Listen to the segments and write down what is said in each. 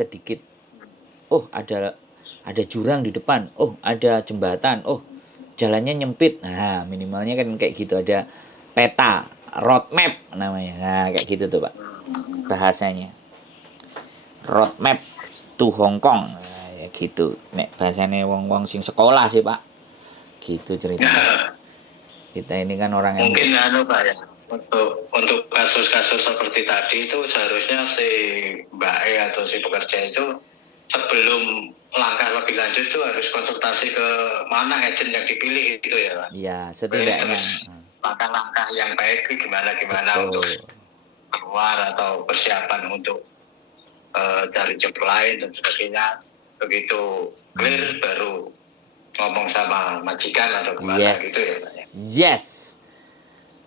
sedikit. Oh, ada jurang di depan. Oh, ada jembatan. Oh, jalannya nyempit. Nah, minimalnya kan kayak gitu, ada peta, roadmap namanya. Nah, kayak gitu tuh, Pak. Bahasanya. Roadmap to Hong Kong. Nah, ya gitu. Nek bahasanya wong-wong sing sekolah sih, Pak. Gitu ceritanya. Kita ini kan orang yang mungkin Pak ya, untuk kasus-kasus seperti tadi itu seharusnya si Mbak E atau si pekerja itu sebelum langkah lebih lanjut itu harus konsultasi ke mana agent yang dipilih gitu ya Pak. ya setidaknya Terus langkah-langkah yang baik gimana betul. untuk keluar atau persiapan untuk cari job lain dan sebagainya. Begitu clear baru ngomong sama majikan atau kemana gitu ya Pak ya. Yes.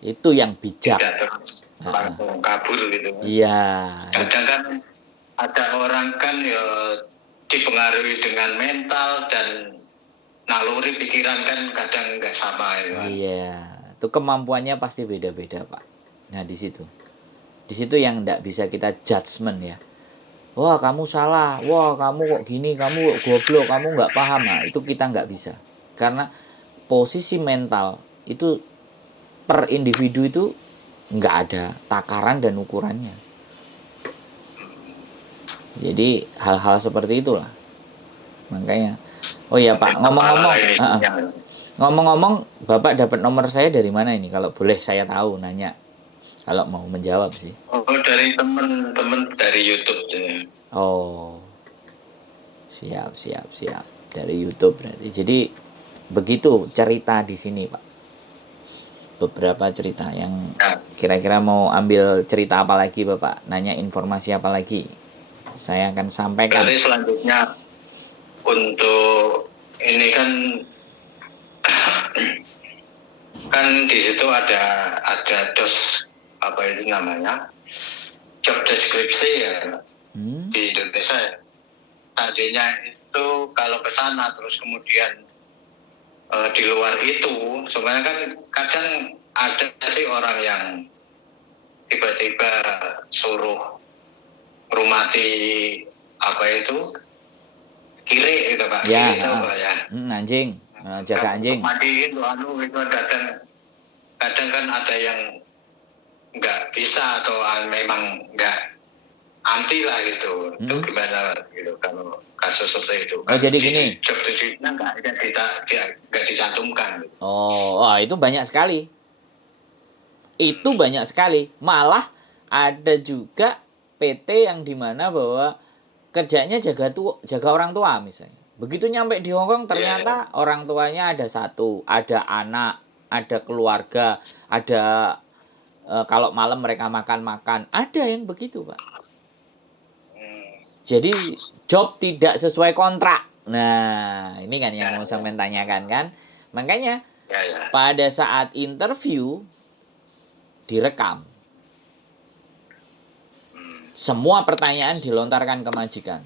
Itu yang bijak. Tidak terus langsung kabur gitu. Iya. Kadang kan ada orang kan ya dipengaruhi dengan mental dan naluri pikiran kan kadang nggak sama ya. Iya. Itu kemampuannya pasti beda-beda, Pak. Nah, di situ. Di situ yang nggak bisa kita judgement ya. Wah, kamu salah. Wah, kamu kok gini, kamu kok goblok, kamu nggak paham. Nah, itu kita nggak bisa. Karena posisi mental itu per individu itu nggak ada takaran dan ukurannya. Jadi hal-hal seperti itulah. Makanya, oh ya Pak, ngomong-ngomong, Bapak dapat nomor saya dari mana ini? Kalau boleh saya tahu, nanya. Kalau mau menjawab sih. Oh, dari teman-teman dari YouTube. Oh, siap. Dari YouTube berarti. Jadi begitu cerita di sini, Pak. Beberapa cerita yang kira-kira mau ambil cerita apa lagi Bapak, nanya informasi apa lagi, saya akan sampaikan. Berarti selanjutnya untuk ini kan di situ ada dos apa itu namanya job deskripsi ya di Indonesia ya. Tadinya itu kalau ke sana terus kemudian di luar itu sebenarnya kan kadang ada sih orang yang tiba-tiba suruh rumati apa itu kiri gitu Pak ya, ya. Anjing, jaga anjing mandiin itu kadang kan ada yang nggak bisa atau memang nggak anti lah gitu. Itu gimana gitu kalau kasus seperti itu kan jadi gini, job deskripsinya nggak dicantumkan gitu. Itu banyak sekali. Malah ada juga PT yang dimana bahwa kerjanya jaga orang tua misalnya. Begitu nyampe di Hongkong ternyata orang tuanya ada satu, ada anak, ada keluarga, ada kalau malam mereka makan, ada yang begitu Pak. Jadi job tidak sesuai kontrak. Nah, ini kan yang mau saya tanyakan kan. Makanya pada saat interview direkam. Semua pertanyaan dilontarkan ke majikan.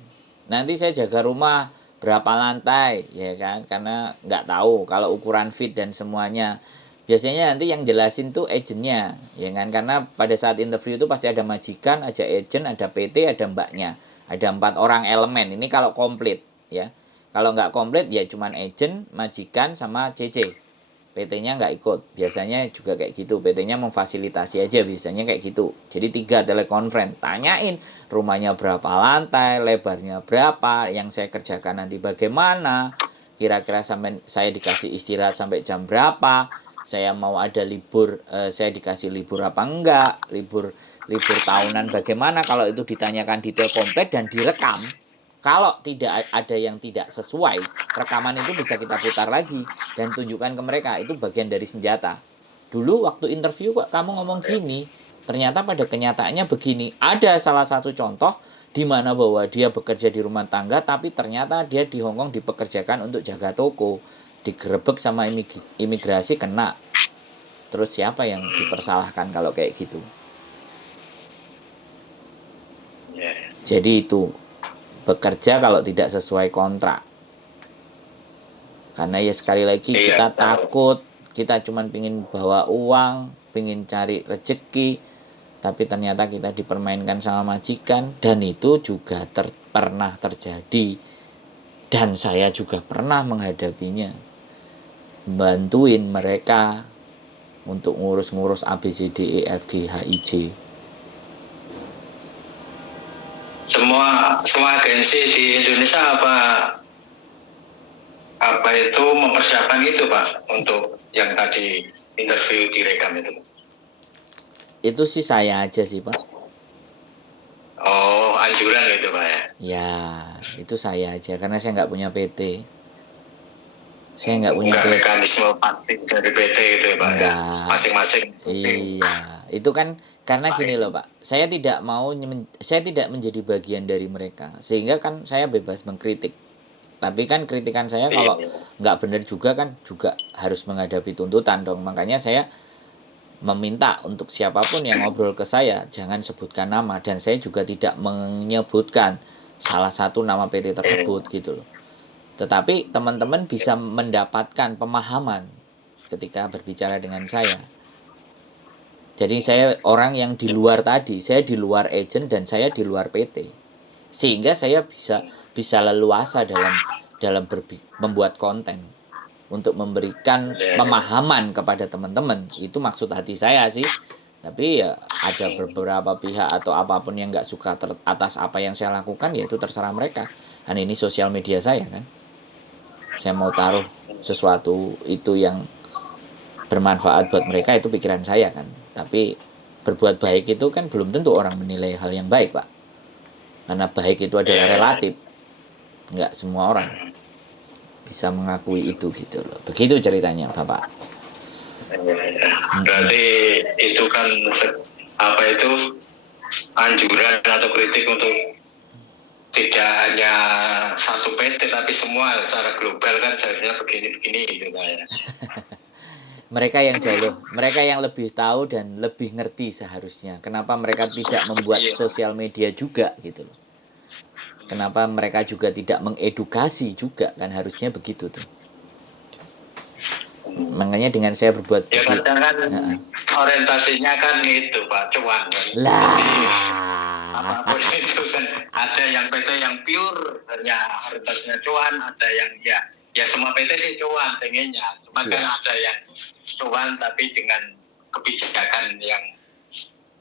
Nanti saya jaga rumah berapa lantai, ya kan? Karena nggak tahu kalau ukuran feet dan semuanya. Biasanya nanti yang jelasin tuh agentnya, ya kan? Karena pada saat interview itu pasti ada majikan, ada agent, ada PT, ada mbaknya. Ada 4 orang elemen. Ini kalau komplit, ya. Kalau nggak komplit ya cuman agent, majikan, sama CC. PT-nya nggak ikut. Biasanya juga kayak gitu. PT-nya memfasilitasi aja, biasanya kayak gitu. Jadi 3 telekonferensi. Tanyain rumahnya berapa lantai, lebarnya berapa, yang saya kerjakan nanti bagaimana, kira-kira sampai saya dikasih istirahat sampai jam berapa, saya mau ada libur, saya dikasih libur apa enggak, libur tahunan bagaimana. Kalau itu ditanyakan detail komplit dan direkam. Kalau tidak ada yang tidak sesuai, rekaman itu bisa kita putar lagi dan tunjukkan ke mereka. Itu bagian dari senjata. Dulu waktu interview kok kamu ngomong gini, ternyata pada kenyataannya begini. Ada salah satu contoh di mana bahwa dia bekerja di rumah tangga, tapi ternyata dia di Hongkong dipekerjakan untuk jaga toko. Digerebek sama imigrasi, kena. Terus siapa yang dipersalahkan kalau kayak gitu? Jadi itu bekerja kalau tidak sesuai kontrak. Karena ya sekali lagi kita takut, kita cuma pingin bawa uang, pingin cari rezeki, tapi ternyata kita dipermainkan sama majikan, dan itu juga pernah terjadi, dan saya juga pernah menghadapinya, bantuin mereka untuk ngurus-ngurus ABCD E F G H I J. Semua agensi di Indonesia apa itu mempersiapkan itu Pak untuk yang tadi interview direkam itu? Itu sih saya aja sih Pak. Oh, anjuran itu Pak ya? Ya, itu saya aja karena saya nggak punya PT. Saya nggak punya Nggak PT. mekanisme pasti dari PT itu ya Pak ya? Masing-masing. Iya, itu kan karena gini loh Pak. Saya tidak menjadi bagian dari mereka, sehingga kan saya bebas mengkritik. Tapi kan kritikan saya kalau nggak benar juga kan juga harus menghadapi tuntutan dong. Makanya saya meminta untuk siapapun yang ngobrol ke saya jangan sebutkan nama, dan saya juga tidak menyebutkan salah satu nama PT tersebut gitu loh. Tetapi teman-teman bisa mendapatkan pemahaman ketika berbicara dengan saya. Jadi saya orang yang di luar tadi, saya di luar agent dan saya di luar PT. Sehingga saya bisa leluasa dalam membuat konten untuk memberikan pemahaman kepada teman-teman. Itu maksud hati saya sih. Tapi ya ada beberapa pihak atau apapun yang nggak suka atas apa yang saya lakukan, ya itu terserah mereka. Kan ini sosial media saya kan. Saya mau taruh sesuatu itu yang bermanfaat buat mereka, itu pikiran saya kan. Tapi berbuat baik itu kan belum tentu orang menilai hal yang baik Pak. Karena baik itu adalah relatif, nggak semua orang bisa mengakui itu gitu loh. Begitu ceritanya Bapak. Berarti itu kan apa itu anjuran atau kritik untuk tidak hanya satu PT tapi semua secara global kan jadinya begini-begini gitu Pak ya. Mereka yang jauh, mereka yang lebih tahu dan lebih ngerti seharusnya. Kenapa mereka tidak membuat sosial media juga gitu loh. Kenapa mereka juga tidak mengedukasi juga, kan harusnya begitu tuh. Makanya dengan saya berbuat ya kadang kan orientasinya kan itu Pak, cuan kan. Apapun itu kan ada yang PT yang pure hanya orientasinya cuan, ada yang ya semua PT sih cuan pengennya, cuma kan ada yang cuan tapi dengan kebijakan yang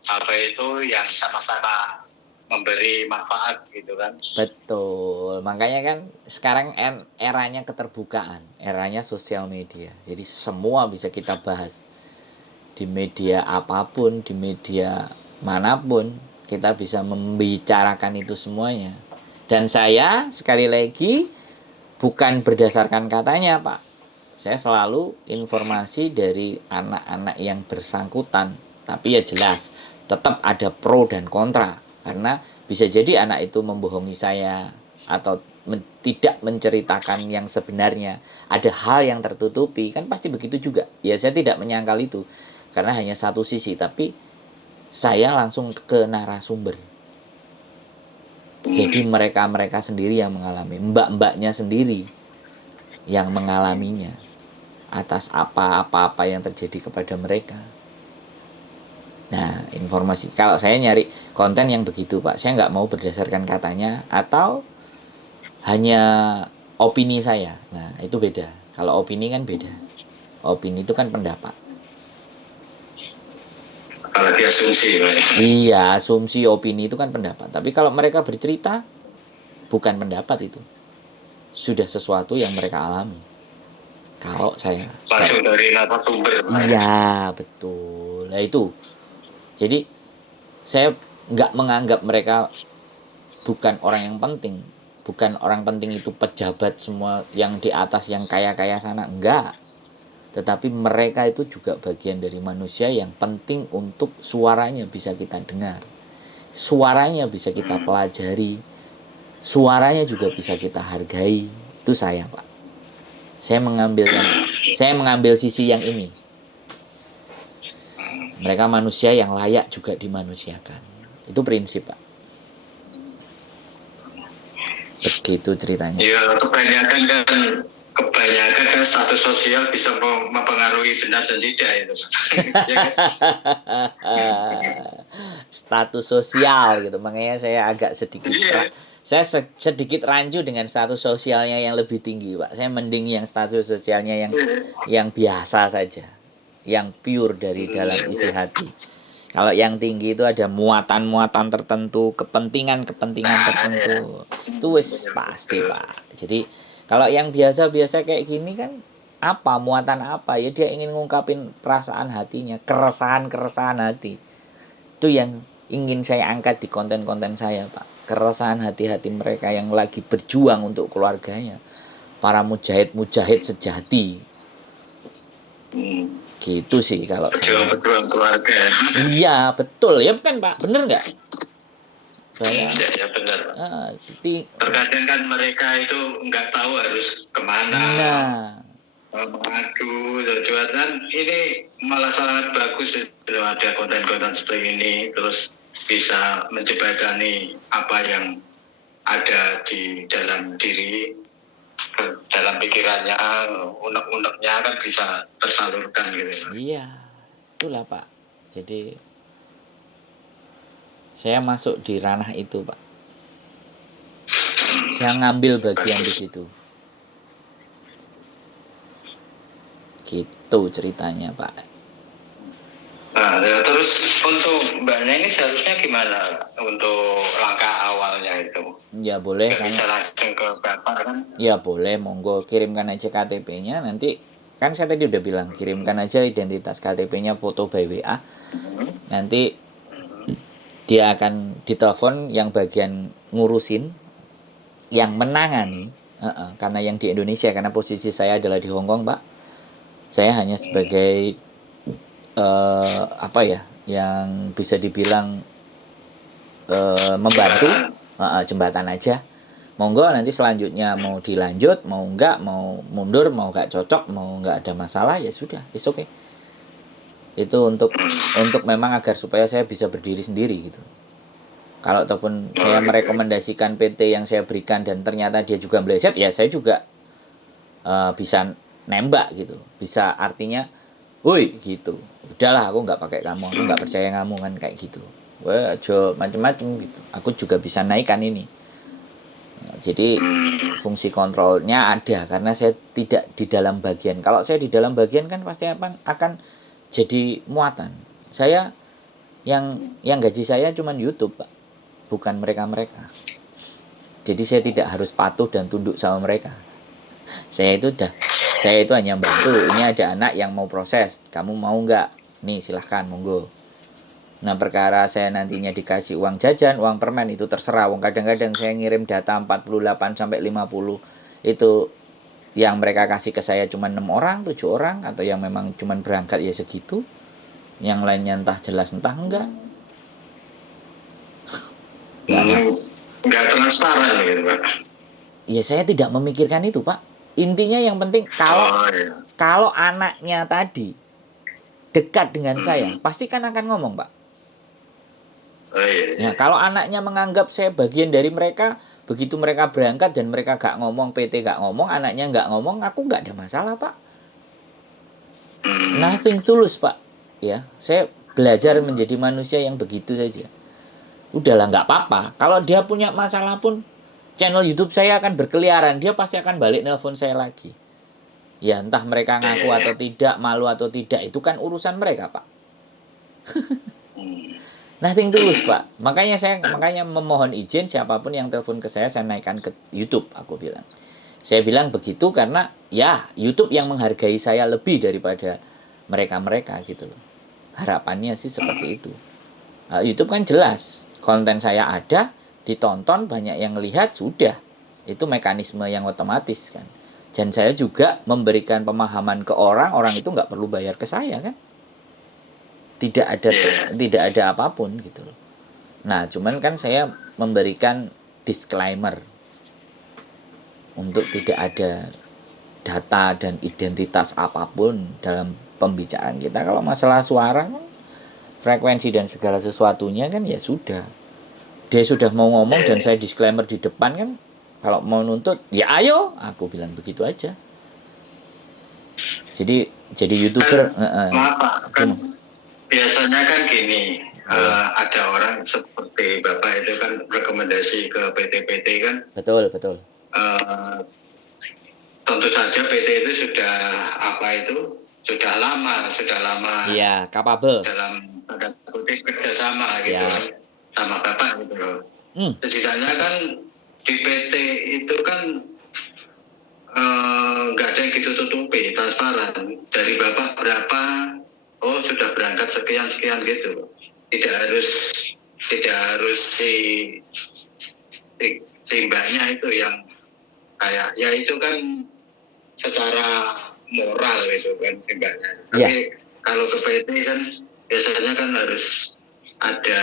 apa itu yang sama-sama memberi manfaat gitu kan. Betul, makanya kan sekarang eranya keterbukaan, eranya sosial media, jadi semua bisa kita bahas di media apapun, di media manapun, kita bisa membicarakan itu semuanya. Dan saya sekali lagi bukan berdasarkan katanya Pak, saya selalu informasi dari anak-anak yang bersangkutan, tapi ya jelas tetap ada pro dan kontra. Karena bisa jadi anak itu membohongi saya atau tidak menceritakan yang sebenarnya. Ada hal yang tertutupi, kan pasti begitu juga. Ya saya tidak menyangkal itu, karena hanya satu sisi. Tapi saya langsung ke narasumber. Jadi mereka sendiri yang mengalami, mbak-mbaknya sendiri yang mengalaminya atas apa-apa yang terjadi kepada mereka. Nah, informasi, kalau saya nyari konten yang begitu Pak, saya nggak mau berdasarkan katanya atau hanya opini saya. Nah, itu beda. Kalau opini kan beda. Opini itu kan pendapat. Kalau di asumsi Pak. Iya, asumsi opini itu kan pendapat. Tapi kalau mereka bercerita, bukan pendapat itu. Sudah sesuatu yang mereka alami. Kalau saya langsung dari narasumber. Iya, betul. Nah itu. Jadi saya nggak menganggap mereka bukan orang yang penting. Bukan orang penting itu pejabat semua yang di atas, yang kaya-kaya sana. Enggak. Tetapi mereka itu juga bagian dari manusia yang penting untuk suaranya bisa kita dengar. Suaranya bisa kita pelajari. Suaranya juga bisa kita hargai. Itu saya Pak. Saya mengambil sisi yang ini. Mereka manusia yang layak juga dimanusiakan. Itu prinsip Pak. Begitu ceritanya. Ya kebanyakan kan kebanyakan kan status sosial bisa mempengaruhi benar dan tidak itu. Ya kan? Status sosial gitu, makanya saya agak sedikit Iya. sedikit rancu dengan status sosialnya yang lebih tinggi, Pak. Saya mending yang status sosialnya yang biasa saja, yang pure dari dalam isi hati. Kalau yang tinggi itu ada muatan-muatan tertentu, kepentingan-kepentingan tertentu. Itu wis pasti, Pak. Jadi kalau yang biasa-biasa kayak gini kan apa muatan apa ya, dia ingin ngungkapin perasaan hatinya, keresahan-keresahan hati. Itu yang ingin saya angkat di konten-konten saya, Pak. Keresahan hati-hati mereka yang lagi berjuang untuk keluarganya. Para mujahid-mujahid sejati. Gitu sih kalau saya. Pejuang keluarga. Iya, betul. Ya bukan, Pak? Bener nggak? Saya, Ya benar. Terkadang kan mereka itu nggak tahu harus kemana. Nah, mengadu, dan ini malah sangat bagus kalau ada konten-konten seperti ini, terus bisa menjembatani apa yang ada di dalam diri, dalam pikirannya, unek-uneknya kan bisa tersalurkan gitu. Iya, itulah Pak. Jadi saya masuk di ranah itu, Pak. Saya ngambil bagian di situ. Gitu ceritanya, Pak. Nah, terus untuk Mbaknya ini seharusnya gimana untuk langkah awalnya itu? Ya boleh kan? Bisa langsung ke Bapak kan? Ya boleh, monggo kirimkan aja KTP-nya. Nanti kan saya tadi udah bilang kirimkan aja identitas KTP-nya foto by WA. Nanti dia akan ditelepon yang bagian ngurusin, yang menangani. Karena yang di Indonesia, karena posisi saya adalah di Hong Kong, Pak. Saya hanya sebagai apa ya, yang bisa dibilang membantu, jembatan aja. Monggo nanti selanjutnya mau dilanjut, mau enggak, mau mundur, mau enggak cocok, mau enggak ada masalah, ya sudah, it's okay. Itu untuk memang agar supaya saya bisa berdiri sendiri gitu. Kalau ataupun saya merekomendasikan PT yang saya berikan dan ternyata dia juga meleset, ya saya juga bisa nembak gitu. Bisa artinya, woi gitu. Udahlah, aku nggak pakai kamu, aku nggak percaya kamu kan, kayak gitu. Wah, aja macem-macem gitu. Aku juga bisa naikkan ini. Jadi fungsi kontrolnya ada karena saya tidak di dalam bagian. Kalau saya di dalam bagian kan pasti akan jadi muatan. Saya yang gaji saya cuma YouTube, Pak. Bukan mereka-mereka. Jadi saya tidak harus patuh dan tunduk sama mereka. Saya itu hanya bantu. Ini ada anak yang mau proses. Kamu mau nggak? Nih silahkan, monggo. Nah, perkara saya nantinya dikasih uang jajan, uang permen, itu terserah. Kadang-kadang saya ngirim data 48 sampai 50. Itu yang mereka kasih ke saya cuma 6 orang, 7 orang, atau yang memang cuma berangkat ya segitu. Yang lainnya entah jelas entah enggak. Enggak transparan gitu, Pak. Ya saya tidak memikirkan itu, Pak. Intinya yang penting kalau anaknya tadi dekat dengan saya, pasti kan akan ngomong, Pak. Ya, kalau anaknya menganggap saya bagian dari mereka, begitu mereka berangkat dan mereka gak ngomong, PT gak ngomong, anaknya gak ngomong, aku gak ada masalah, Pak. Nothing tulus, Pak. Ya, saya belajar menjadi manusia yang begitu saja. Udahlah, gak apa-apa. Kalau dia punya masalah pun, channel YouTube saya akan berkeliaran. Dia pasti akan balik nelpon saya lagi. Ya, entah mereka ngaku atau tidak, malu atau tidak, itu kan urusan mereka, Pak. Nothing tulus, Pak. Makanya memohon izin siapapun yang telepon ke saya naikkan ke YouTube, aku bilang. Saya bilang begitu karena ya YouTube yang menghargai saya lebih daripada mereka-mereka gitu loh. Harapannya sih seperti itu. YouTube kan jelas, konten saya ada, ditonton, banyak yang lihat, sudah. Itu mekanisme yang otomatis kan. Dan saya juga memberikan pemahaman ke orang itu nggak perlu bayar ke saya kan. Tidak ada apapun gitu loh. Nah, cuman kan saya memberikan disclaimer untuk tidak ada data dan identitas apapun dalam pembicaraan kita. Kalau masalah suara kan, frekuensi dan segala sesuatunya kan ya sudah. Dia sudah mau ngomong dan saya disclaimer di depan kan, kalau mau nuntut ya ayo, aku bilang begitu aja. Jadi YouTuber, Maaf Pak, kan gimana? biasanya kan gini, Iya, ada orang seperti Bapak itu kan rekomendasi ke PT-PT kan, betul, betul. eh, tentu saja PT itu sudah apa itu sudah lama Iya, capable. dalam tanda kutip kerjasama gitu Siap. kan sama Bapak gitu loh. Hmm, Setidaknya kan di PT itu kan nggak ada yang ditutupi, transparan. Dari Bapak berapa, oh sudah berangkat sekian sekian gitu. Tidak harus si mbaknya itu yang kayak ya itu kan secara moral gitu kan si mbaknya. iya. Tapi kalau ke PT kan biasanya kan harus ada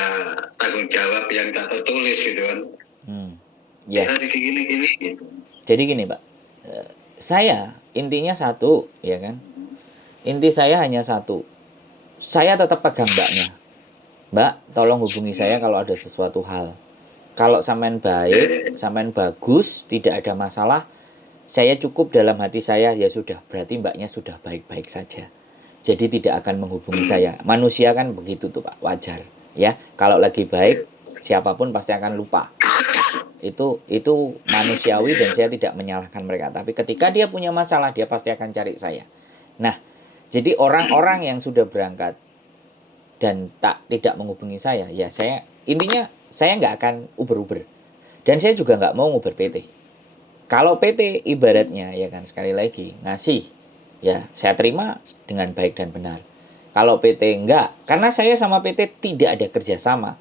tanggung jawab yang tak tertulis gitu kan. Ya. Bisa gini gitu. Jadi gini, Pak. Saya intinya satu, ya kan? Inti saya hanya satu. Saya tetap pegang mbaknya. Mbak, tolong hubungi saya kalau ada sesuatu hal. Kalau sampean baik, sampean bagus, tidak ada masalah, saya cukup dalam hati saya, ya sudah, berarti mbaknya sudah baik-baik saja. Jadi tidak akan menghubungi saya. Manusia kan begitu tuh Pak, wajar. Ya, kalau lagi baik, siapapun pasti akan lupa. Itu manusiawi dan saya tidak menyalahkan mereka. Tapi ketika dia punya masalah, dia pasti akan cari saya. Nah, jadi orang-orang yang sudah berangkat dan tidak menghubungi saya, ya saya intinya saya nggak akan uber-uber. Dan saya juga nggak mau nguber PT. Kalau PT ibaratnya ya kan sekali lagi ngasih, ya saya terima dengan baik dan benar. Kalau PT enggak, karena saya sama PT tidak ada kerjasama.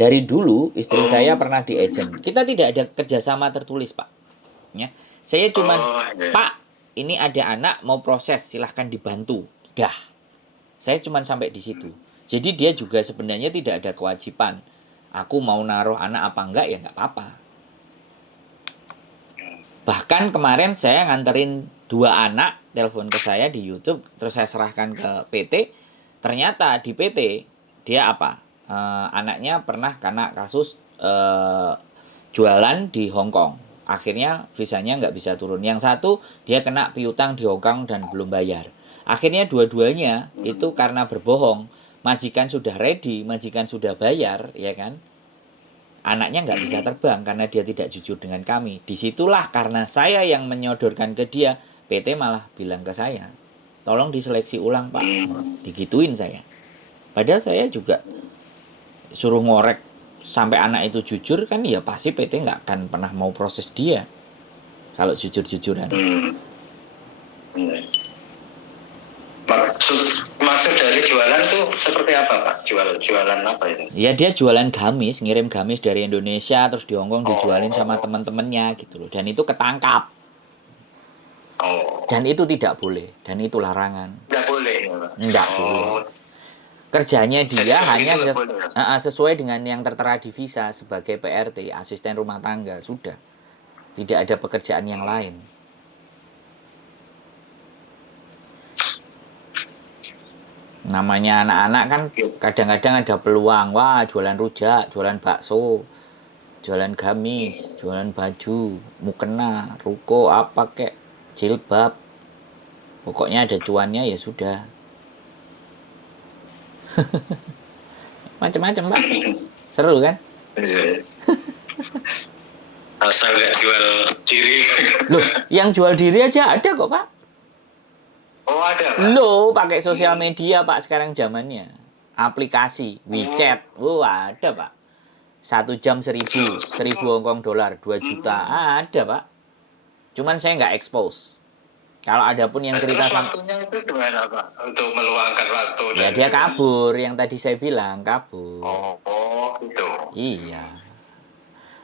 Dari dulu istri saya pernah di agent. Kita tidak ada kerjasama tertulis Pak. Ya, saya cuman Pak, ini ada anak mau proses, silahkan dibantu. Dah, saya cuman sampai di situ. Jadi dia juga sebenarnya tidak ada kewajiban. Aku mau naruh anak apa enggak ya nggak apa-apa. Bahkan kemarin saya nganterin 2 anak telepon ke saya di YouTube, terus saya serahkan ke PT. Ternyata di PT dia apa? Anaknya pernah kena kasus jualan di Hong Kong. Akhirnya visanya nggak bisa turun. Yang satu dia kena piutang di Hong Kong dan belum bayar. Akhirnya dua-duanya itu karena berbohong. Majikan sudah ready, majikan sudah bayar, ya kan? Anaknya nggak bisa terbang karena dia tidak jujur dengan kami. Disitulah karena saya yang menyodorkan ke dia, PT malah bilang ke saya, tolong diseleksi ulang Pak. Digituin saya. Padahal saya juga suruh ngorek sampai anak itu jujur kan ya pasti PT nggak akan pernah mau proses dia. Kalau jujur-jujuran. Maksud dari jualan tuh seperti apa Pak? Jualan apa itu? Ya dia jualan gamis, ngirim gamis dari Indonesia terus di Hongkong dijualin sama teman-temannya gitu loh. Dan itu ketangkap. Dan itu tidak boleh, dan itu larangan. Tidak boleh. Enggak boleh. Kerjanya dia hanya sesuai dengan yang tertera di visa sebagai PRT, asisten rumah tangga, sudah. Tidak ada pekerjaan yang lain. Namanya anak-anak kan kadang-kadang ada peluang, wah jualan rujak, jualan bakso, jualan gamis, jualan baju, mukena, ruko, apa kek, jilbab. Pokoknya ada cuannya ya sudah. Macam-macam Pak. Seru kan? Asal nggak jual diri. Loh, yang jual diri aja ada kok Pak. Oh ada Pak? Loh, pakai sosial media Pak sekarang zamannya. Aplikasi, WeChat. Ada Pak. 1 jam 1.000 Hongkong dolar, 2 juta. Ada Pak. Cuman saya nggak expose. Kalau ada pun yang cerita sama waktunya itu gimana Pak? Untuk meluangkan waktu. Ya dia kabur, yang tadi saya bilang kabur. Gitu. Iya.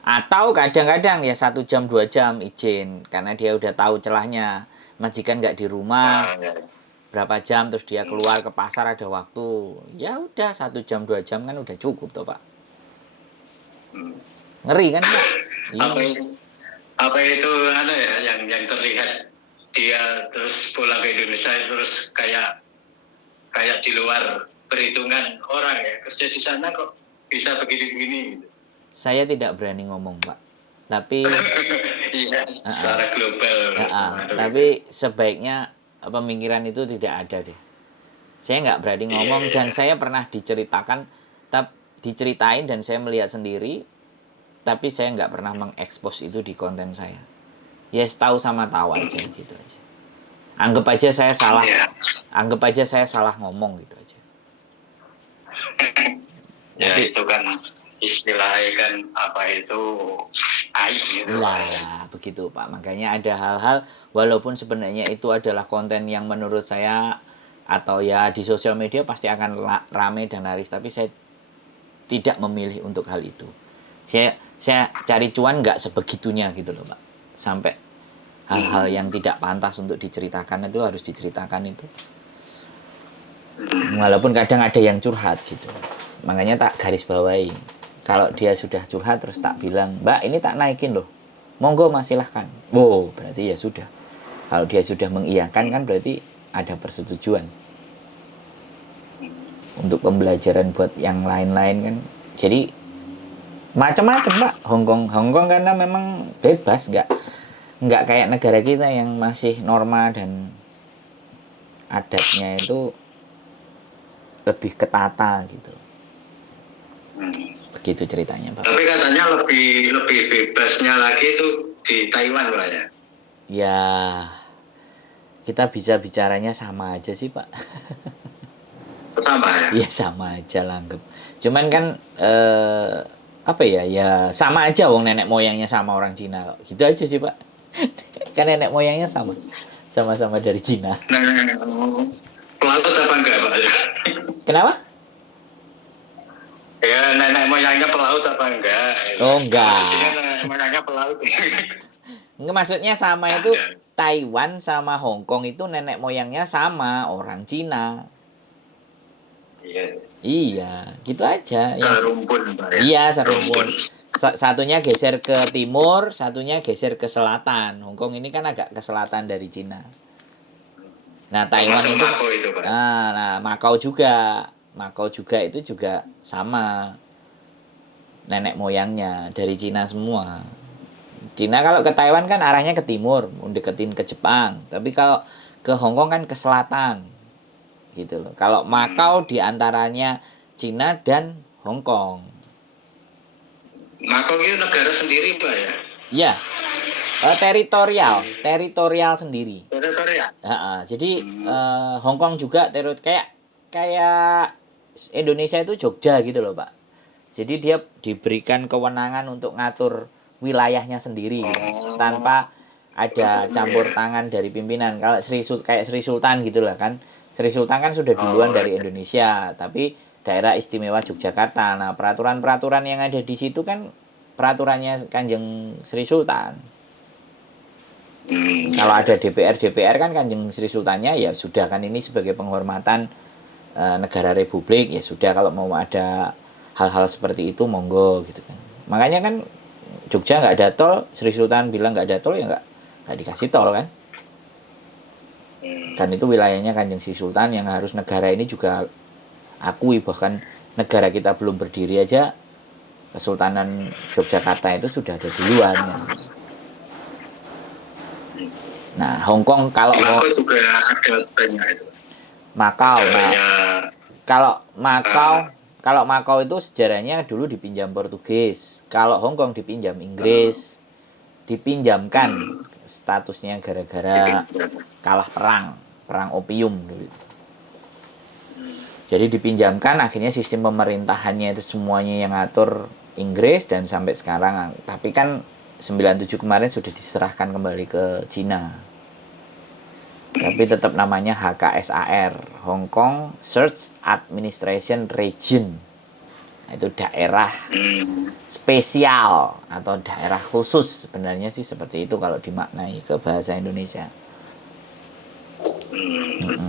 Atau kadang-kadang ya 1 jam 2 jam izin karena dia udah tahu celahnya. Majikan nggak di rumah. Berapa jam terus dia keluar ke pasar ada waktu. Ya udah 1 jam 2 jam kan udah cukup tuh Pak. Ngeri kan Pak? Apa itu yang terlihat dia terus pulang ke Indonesia terus kayak di luar perhitungan orang ya, kerja di sana kok bisa begini-begini. Saya tidak berani ngomong Pak, tapi iya, secara global. tapi sebaiknya pemikiran itu tidak ada deh. Saya nggak berani ngomong dan saya pernah diceritain dan saya melihat sendiri, tapi saya nggak pernah mengekspos itu di konten saya. Ya tahu sama tahu aja gitu aja. Anggap aja saya salah ngomong gitu aja. Ya itu kan istilahnya kan apa itu aib gitu. Lah, begitu Pak. Makanya ada hal-hal walaupun sebenarnya itu adalah konten yang menurut saya atau ya di sosial media pasti akan rame dan laris, tapi saya tidak memilih untuk hal itu. Saya cari cuan nggak sebegitunya gitu loh Pak. Sampai hal-hal yang tidak pantas untuk diceritakan itu harus diceritakan itu. Walaupun kadang ada yang curhat gitu. Makanya tak garis bawahi. Kalau dia sudah curhat terus tak bilang, Mbak ini tak naikin loh. Monggo mas silahkan. Wow, berarti ya sudah. Kalau dia sudah mengiyakan kan berarti ada persetujuan. Untuk pembelajaran buat yang lain-lain kan. Jadi macam-macam Pak. Hongkong karena memang bebas, nggak kayak negara kita yang masih norma dan adatnya itu lebih ketata gitu. Begitu ceritanya Pak. Tapi katanya lebih bebasnya lagi itu di Taiwan Pak ya? Ya kita bisa bicaranya sama aja sih Pak. Sama ya? Iya sama aja langgep. Cuman kan apa ya sama aja wong nenek moyangnya sama orang Cina kok. Gitu aja sih Pak. Kan nenek moyangnya sama-sama dari Cina. Pelaut apa enggak Pak? Kenapa? Ya nenek moyangnya pelaut apa enggak? Oh enggak. Nenek moyangnya pelaut. Enggak, maksudnya sama itu Taiwan sama Hong Kong itu nenek moyangnya sama orang Cina. Iya, gitu aja. Serumpun Pak ya? Iya, serumpun. Satunya geser ke timur, satunya geser ke selatan. Hong Kong ini kan agak ke selatan dari Cina. Nah, Taiwan itu, Macau itu Pak. nah Makau juga itu juga sama nenek moyangnya dari Cina semua. Cina kalau ke Taiwan kan arahnya ke timur, deketin ke Jepang. Tapi kalau ke Hong Kong kan ke selatan, gitu loh. Kalau Makau diantaranya Cina dan Hong Kong. Makau itu negara sendiri Pak ya? Iya. Teritorial sendiri. Teritorial. Jadi Hong Kong juga kayak Indonesia itu Jogja gitu loh Pak. Jadi dia diberikan kewenangan untuk ngatur wilayahnya sendiri tanpa ada campur tangan dari pimpinan. Kalau kayak Sri Sultan gitu lah kan. Sri Sultan kan sudah duluan dari Indonesia, tapi daerah istimewa Yogyakarta. Nah, peraturan-peraturan yang ada di situ kan peraturannya Kanjeng Sri Sultan. Kalau ada DPR kan Kanjeng Sri Sultannya ya sudah kan ini sebagai penghormatan negara republik ya sudah kalau mau ada hal-hal seperti itu monggo gitu kan. Makanya kan Jogja nggak ada tol, Sri Sultan bilang nggak ada tol ya nggak dikasih tol kan. Dan itu wilayahnya Kanjeng Sri Sultan yang harus negara ini juga akui, bahkan negara kita belum berdiri aja Kesultanan Yogyakarta itu sudah ada duluan ya. Nah, Hong Kong kalau Makau juga ada banyak itu. Makau. Kalau Makau itu sejarahnya dulu dipinjam Portugis. Kalau Hong Kong dipinjam Inggris. Dipinjamkan statusnya gara-gara kalah perang opium dulu. Jadi dipinjamkan, akhirnya sistem pemerintahannya itu semuanya yang ngatur Inggris dan sampai sekarang. Tapi kan 97 kemarin sudah diserahkan kembali ke Cina. Tapi tetap namanya HKSAR, Hong Kong Search Administration Region. Itu daerah spesial atau daerah khusus, sebenarnya sih seperti itu kalau dimaknai ke bahasa Indonesia.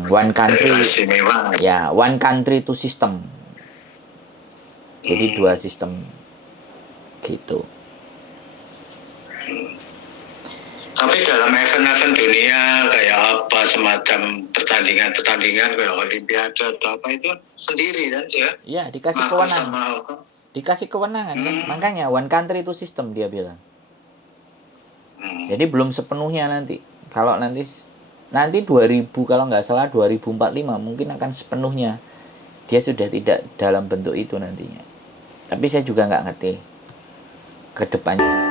One country, ya one country two system. Jadi dua sistem gitu. Tapi dalam event-event dunia kayak apa semacam pertandingan kayak Olimpiade atau apa itu sendiri kan ya? Iya, dikasih kewenangan. Dikasih kewenangan kan. Makanya one country two system dia bilang. Jadi belum sepenuhnya nanti. Kalau nanti nanti 2000 kalau nggak salah 2045 mungkin akan sepenuhnya dia sudah tidak dalam bentuk itu nantinya. Tapi saya juga nggak ngerti ke depannya.